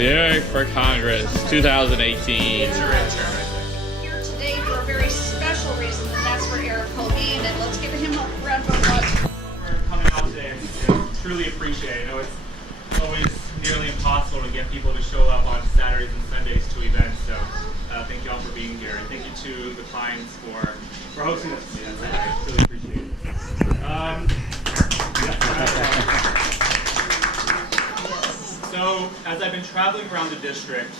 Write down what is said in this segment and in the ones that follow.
Eric for Congress, 2018. Here today for a very special reason, and that's for Eric Holguin, and let's give him a round of applause. For coming out today, and truly appreciate it. I know it's always nearly impossible to get people to show up on Saturdays and Sundays to events, so thank you all for being here. And thank you to the Pines for hosting this for me. I really appreciate it. So, as I've been traveling around the district,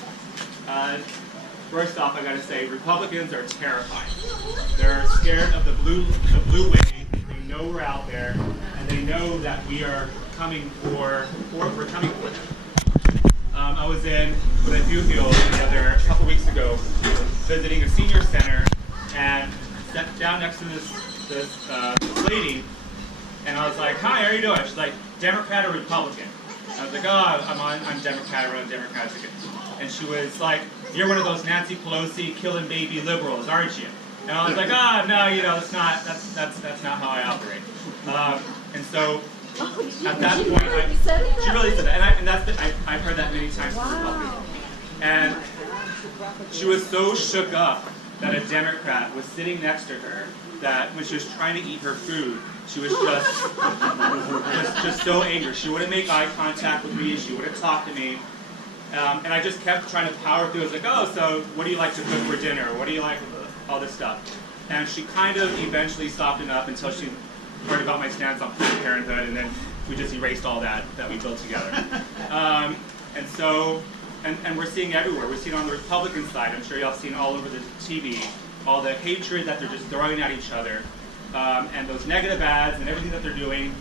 first off, I got to say, Republicans are terrifying. They're scared of the blue wave. They know we're out there, and they know that we are coming for them. I was in Butterfield a couple weeks ago, visiting a senior center, and sat down next to this lady, and I was like, "Hi, how are you doing?" She's like, "Democrat or Republican?" I was like, "Oh, I'm Democrat. I run a Democrat ticket." And she was like, "You're one of those Nancy Pelosi killing baby liberals, aren't you?" And I was like, "Oh, no, that's not how I operate." And so at that point, she really said that, and I've heard that many times from Republicans. And she was so shook up that a Democrat was sitting next to her that when she was trying to eat her food, she was just so angry. She wouldn't make eye contact with me. She wouldn't talk to me. And I just kept trying to power through. I was like, "Oh, so what do you like to cook for dinner? What do you like?" All this stuff. And she kind of eventually softened up until she heard about my stance on Planned Parenthood, and then we just erased all that we built together. And so, and we're seeing everywhere. We're seeing on the Republican side. I'm sure y'all seen all over the TV, all the hatred that they're just throwing at each other, and those negative ads and everything that they're doing,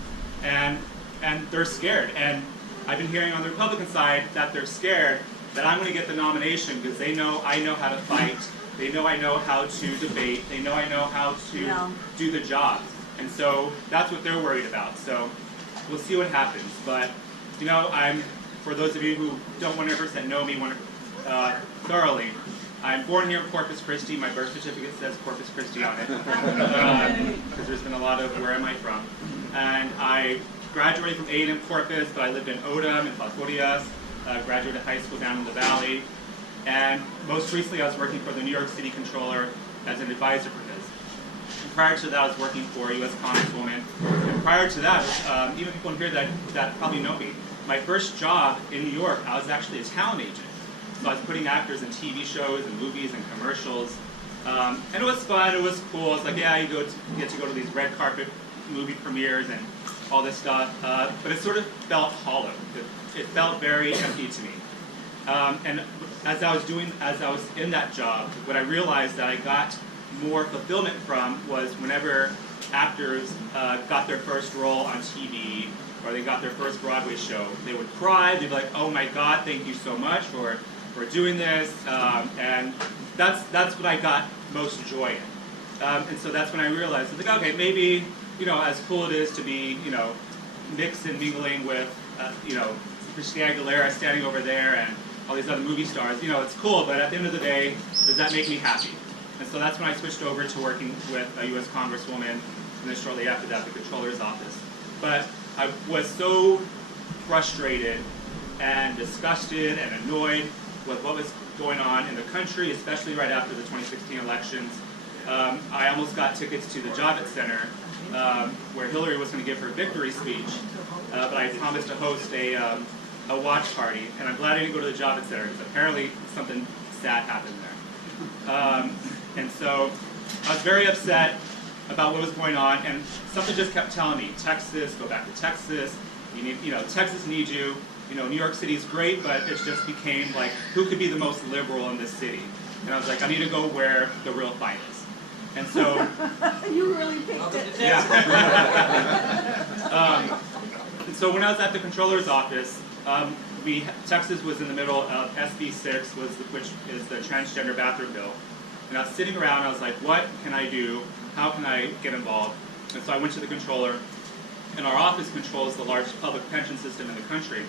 and they're scared. And I've been hearing on the Republican side that they're scared that I'm going to get the nomination because they know I know how to fight. They know I know how to debate. They know I know how to do the job. And so that's what they're worried about. So we'll see what happens. But, for those of you who don't 100% know me thoroughly, I'm born here in Corpus Christi. My birth certificate says Corpus Christi on it. Because there's been a lot of where am I from. And I graduated from A&M Corpus, but I lived in Odom and Falfurrias. Graduated high school down in the valley. And most recently I was working for the New York City Controller as an advisor for this. And prior to that I was working for a U.S. Congresswoman. And prior to that, even people in here that probably know me, my first job in New York, I was actually a talent agent. So I was putting actors in TV shows and movies and commercials. And it was fun, it was cool. It's like, yeah, you get to go to these red carpet movie premieres and all this stuff. But it sort of felt hollow. It felt very empty to me. And as I was in that job, what I realized that I got more fulfillment from was whenever actors got their first role on TV or they got their first Broadway show, they would cry. They'd be like, "Oh my God, thank you so much for doing this," and that's what I got most joy in. And so that's when I realized, like, okay, maybe as cool it is to be mixed and mingling with Christina Aguilera standing over there and all these other movie stars, it's cool, but at the end of the day, does that make me happy? And so that's when I switched over to working with a U.S. Congresswoman, and then shortly after that, the Controller's office. But I was so frustrated and disgusted and annoyed with what was going on in the country, especially right after the 2016 elections. I almost got tickets to the Javits Center, where Hillary was going to give her victory speech, but I promised to host a watch party, and I'm glad I didn't go to the Javits Center because apparently something sad happened there. And so I was very upset about what was going on, and something just kept telling me, Texas, go back to Texas. You need, Texas needs you. New York City is great, but it just became like, who could be the most liberal in this city? And I was like, I need to go where the real fight is. And so you really picked it. Yeah. And so when I was at the Controller's office, Texas was in the middle of SB 6, which is the transgender bathroom bill. And I was sitting around, I was like, what can I do? How can I get involved? And so I went to the Controller, and our office controls the largest public pension system in the country.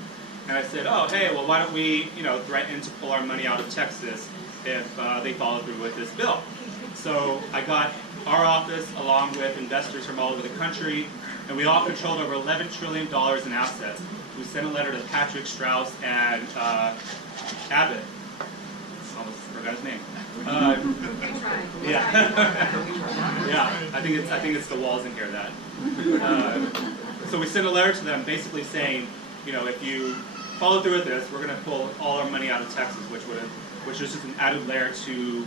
And I said, oh, hey, well, why don't we, threaten to pull our money out of Texas if they follow through with this bill? So I got our office, along with investors from all over the country, and and we all controlled over $11 trillion in assets. We sent a letter to Patrick Strauss and Abbott. Almost forgot his name. Yeah, yeah. I think it's the walls in here that. So we sent a letter to them, basically saying, you know, if you follow through with this, we're going to pull all our money out of Texas, which is just an added layer to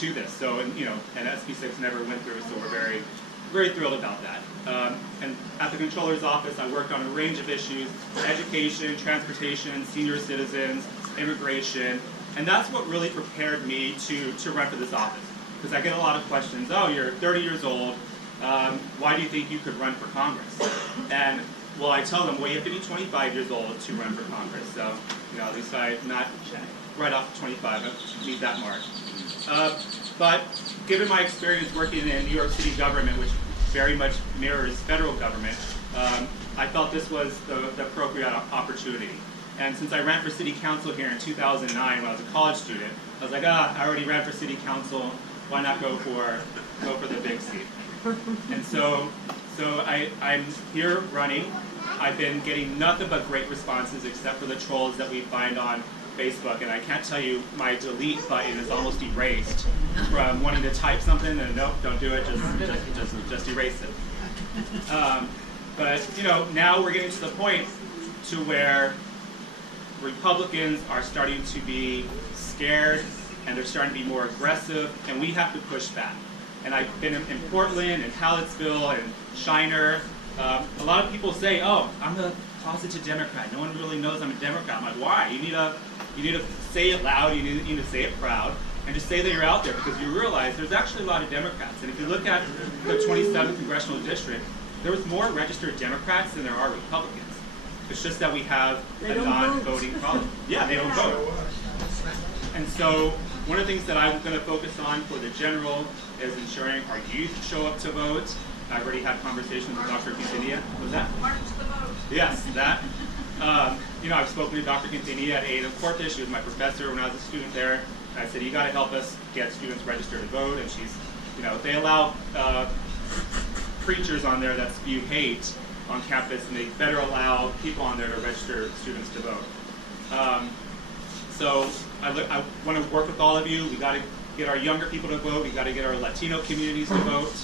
this. So, and, you know, and SB6 never went through, so we're very, very thrilled about that. And at the Comptroller's office, I worked on a range of issues: education, transportation, senior citizens, immigration, and that's what really prepared me to run for this office. Because I get a lot of questions. Oh, you're 30 years old. Why do you think you could run for Congress? And well, I tell them, well, you have to be 25 years old to run for Congress. So, you know, at least I'm not right off 25. I meet that mark. But given my experience working in New York City government, which very much mirrors federal government, I felt this was the appropriate opportunity. And since I ran for city council here in 2009 when I was a college student, I was like, I already ran for city council. Why not go for the big seat? And so I'm here running. I've been getting nothing but great responses, except for the trolls that we find on Facebook. And I can't tell you, my delete button is almost erased from wanting to type something and nope, don't do it. Just erase it. But you know, now we're getting to the point to where Republicans are starting to be scared, and they're starting to be more aggressive, and we have to push back. And I've been in Portland and Hallettsville and Shiner. A lot of people say, "Oh, I'm a closeted Democrat. No one really knows I'm a Democrat." I'm like, "Why? You need to say it loud. You need to say it proud, and just say that you're out there, because you realize there's actually a lot of Democrats. And if you look at the 27th congressional district, there was more registered Democrats than there are Republicans. It's just that we have a non-voting problem. Yeah, they don't vote. And so one of the things that I'm going to focus on for the general is ensuring our youth show up to vote. I've already had conversations with Dr. Quintanilla. Was that? March to the vote. Yes, that. You know, I've spoken to Dr. Quintanilla at A&M Corpus. She was my professor when I was a student there. I said, you got to help us get students registered to vote. And she's, you know, they allow preachers on there that spew hate on campus, and they better allow people on there to register students to vote. So I want to work with all of you. We got to get our younger people to vote. We got to get our Latino communities to vote.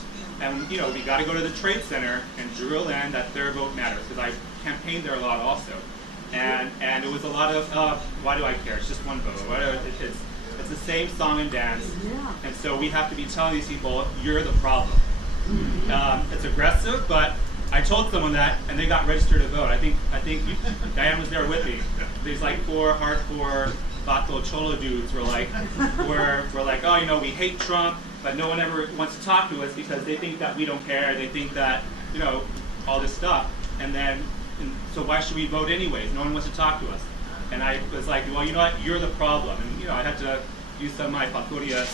And you know, we got to go to the Trade Center and drill in that their vote matters, because I campaigned there a lot also. And it was a lot of, why do I care? It's just one vote. It's the same song and dance. And so we have to be telling these people, you're the problem. It's aggressive, but I told someone that, and they got registered to vote. I think Diane was there with me. These like 4 hardcore Vato Cholo dudes were like, oh, you know, we hate Trump, but no one ever wants to talk to us because they think that we don't care. They think that, you know, all this stuff. And so why should we vote anyways? No one wants to talk to us. And I was like, well, you know what? You're the problem. And you know, I had to use some of my Pacuria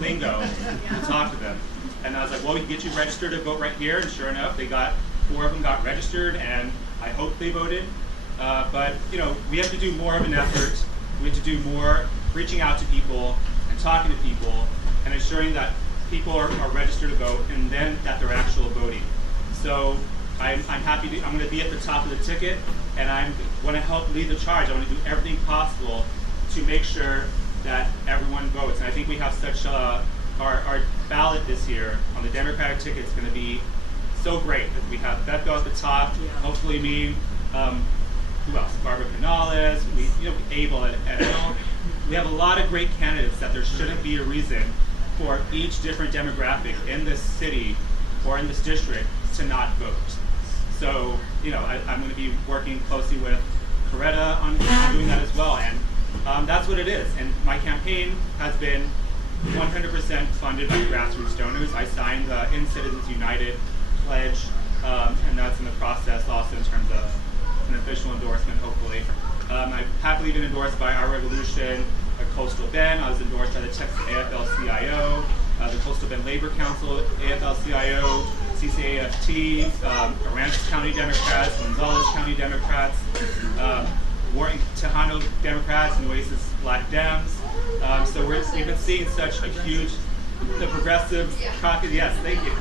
lingo to talk to them. And I was like, well, we can get you registered to vote right here. And sure enough, 4 of them got registered, and I hope they voted. But you know, we have to do more of an effort. We have to do more reaching out to people and talking to people and ensuring that people are registered to vote, and then that they're actual voting. So I'm happy to, I'm going to be at the top of the ticket, and I want to help lead the charge. I want to do everything possible to make sure that everyone votes. And I think we have such our ballot this year on the Democratic ticket is going to be so great. We have Bethel at the top, hopefully me, who else? Barbara Canales, Abel at Edel. We have a lot of great candidates that there shouldn't be a reason for each different demographic in this city or in this district to not vote. So, you know, I'm going to be working closely with Coretta on doing that as well, and that's what it is. And my campaign has been 100% funded by grassroots donors. I signed the In Citizens United pledge, and that's in the process also in terms of an official endorsement, hopefully. I've happily been endorsed by Our Revolution, Coastal Bend. I was endorsed by the Texas AFL-CIO, the Coastal Bend Labor Council, AFL-CIO, CCAFT, Aransas County Democrats, Gonzales County Democrats, Warren Tejano Democrats, and Oasis Black Dems. So we've been seeing such a huge, the progressives, caucus, yes, thank you.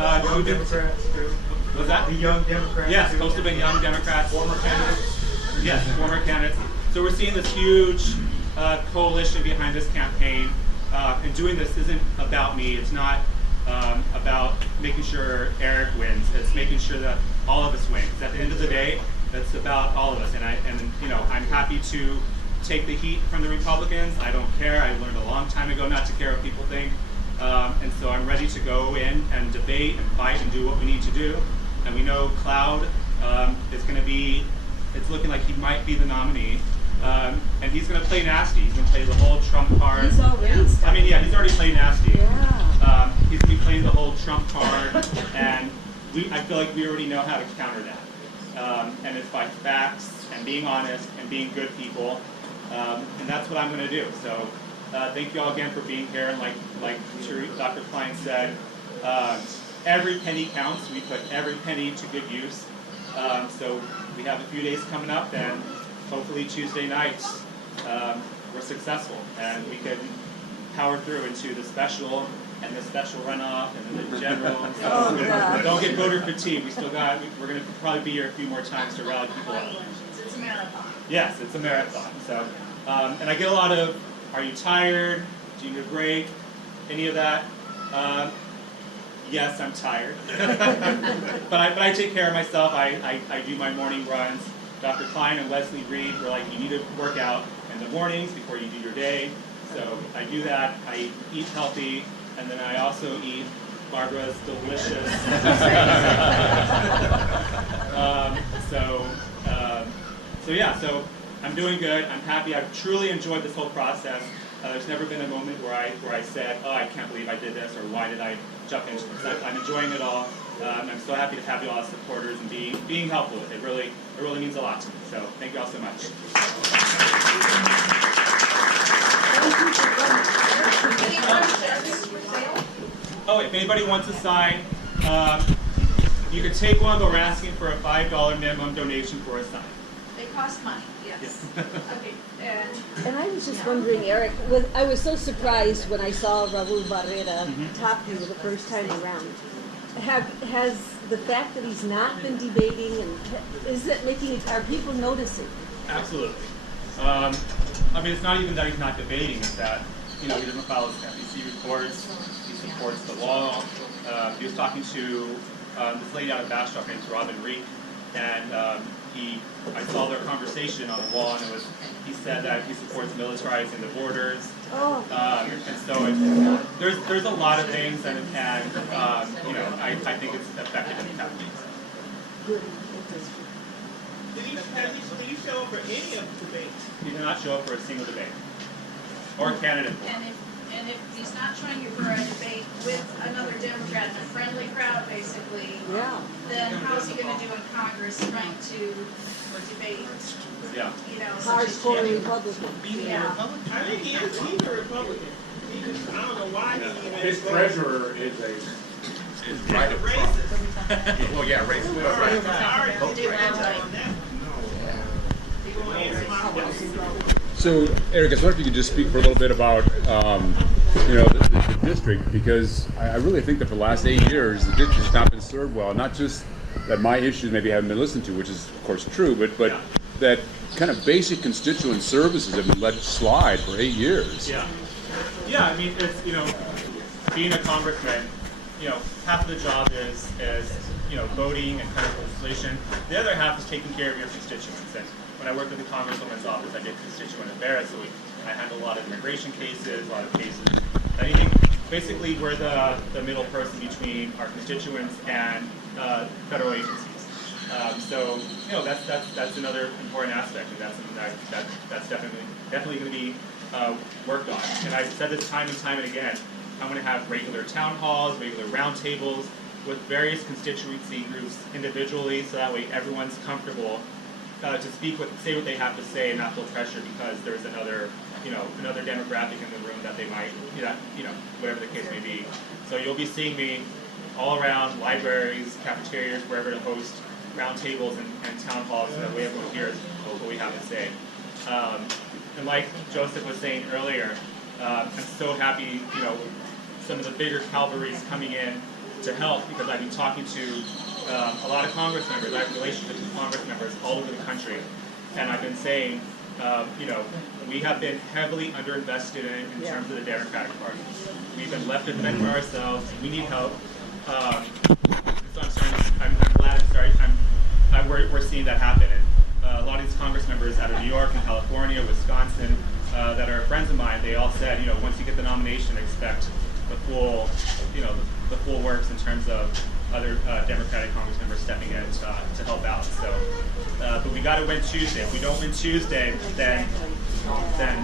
Young Democrats too. Was that? The Young Democrats. Yes, too. most of it Young Democrats. Former candidates. Yes, former candidates. So we're seeing this huge coalition behind this campaign. And doing this isn't about me. It's not about making sure Eric wins. It's making sure that all of us win. 'Cause at the end of the day, it's about all of us. And I'm happy to take the heat from the Republicans. I don't care. I learned a long time ago not to care what people think. And so I'm ready to go in and debate and fight and do what we need to do. And we know Cloud is going to be, it's looking like he might be the nominee. And he's going to play nasty. He's going to play the whole Trump card. He's already he's already playing nasty. Yeah. He's going to be playing the whole Trump card. And I feel like we already know how to counter that. And it's by facts and being honest and being good people. And that's what I'm going to do. So thank you all again for being here. And like Dr. Klein said, every penny counts. We put every penny to good use. So we have a few days coming up, and hopefully Tuesday nights we're successful and we can power through into the special and the special runoff and then the general. So don't get voter fatigue. We're going to probably be here a few more times to rally people up. It's a marathon. Yes, it's a marathon. So, and I get a lot of, are you tired? Do you need a break? Any of that? Yes, I'm tired. but I take care of myself. I do my morning runs. Dr. Klein and Leslie Reed were like, you need to work out in the mornings before you do your day. So I do that. I eat healthy, and then I also eat Barbara's delicious. So I'm doing good. I'm happy. I've truly enjoyed this whole process. There's never been a moment where I said, oh, I can't believe I did this, or why did I jump into this? I'm enjoying it all. I'm so happy to have you all as supporters and being helpful with it. It really means a lot to me. So thank you all so much. Oh, if anybody wants to sign, you can take one, but we're asking for a $5 minimum donation for a sign. They cost money, yes. Okay, And I was just wondering, Eric, I was so surprised when I saw Raul Barrera top you the first time around. Has the fact that he's not been debating, and are people noticing? Absolutely. I mean, it's not even that he's not debating, it's that, he doesn't follow his FEC reports, he supports the law. He was talking to this lady out of Bastrop named Robin Reek, and I saw their conversation on the wall, and he said that he supports militarizing the borders. Oh. And so there's a lot of things, and I think it's effective in the campaign. Good. Did he show up for any of the debates? He did not show up for a single debate or candidate. and if he's not showing you for a debate with another Democrat in a friendly crowd, basically, Yeah. then how's he going to do in Congress trying to debate? Yeah. Hardcore Republican. Yeah. I think he's a Republican. I don't know why he even His treasurer is right up front. racist. Well, yeah, racist. All right, I already did that on that. He gonna answer my question. So, Eric, I was wondering if you could just speak for a little bit about, the district, because I really think that for the last 8 years, the district has not been served well. Not just that my issues maybe haven't been listened to, which is of course true, but that kind of basic constituent services have been let slide for 8 years. Yeah. Yeah, I mean, it's, being a congressman, half of the job is voting and kind of legislation. The other half is taking care of your constituents. And when I worked in the Congresswoman's office, I did constituent affairs, so I handled a lot of immigration cases, a lot of cases. Anything, basically, we're the middle person between our constituents and federal agencies. So that's another important aspect, and that's something that's definitely going to be worked on. And I've said this time and time and again. I'm going to have regular town halls, regular roundtables with various constituency groups individually, so that way everyone's comfortable to say what they have to say and not feel pressure because there's another demographic in the room that they might, whatever the case may be. So you'll be seeing me all around libraries, cafeterias, wherever to host roundtables and town halls, so that way everyone hears what we have to say. And like Joseph was saying earlier, I'm so happy, some of the bigger cavalries coming in to help because I've been talking to a lot of Congress members. I have relationships with Congress members all over the country, and I've been saying, you know, we have been heavily underinvested in terms of the Democratic Party. We've been left to fend for ourselves. We need help. So I'm glad we're seeing that happen. And a lot of these Congress members out of New York and California, Wisconsin, that are friends of mine, they all said, you know, once you get the nomination, expect the full, you know, the full works in terms of other Democratic Congress members stepping in to help out. So, but we got to win Tuesday. If we don't win Tuesday, then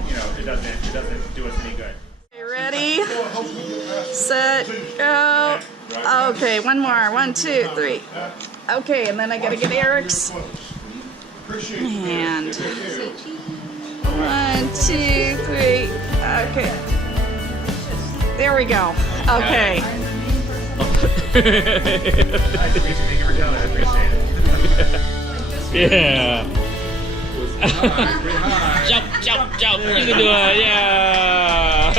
you know it doesn't do us any good. Okay, ready, set, go. Okay, one more. 1, 2, 3. Okay, and then I gotta get Eric's hand. 1, 2, 3. Okay. There we go. Okay. Thank you for coming. I appreciate it. Yeah. Jump, jump, jump. You can do it. Yeah.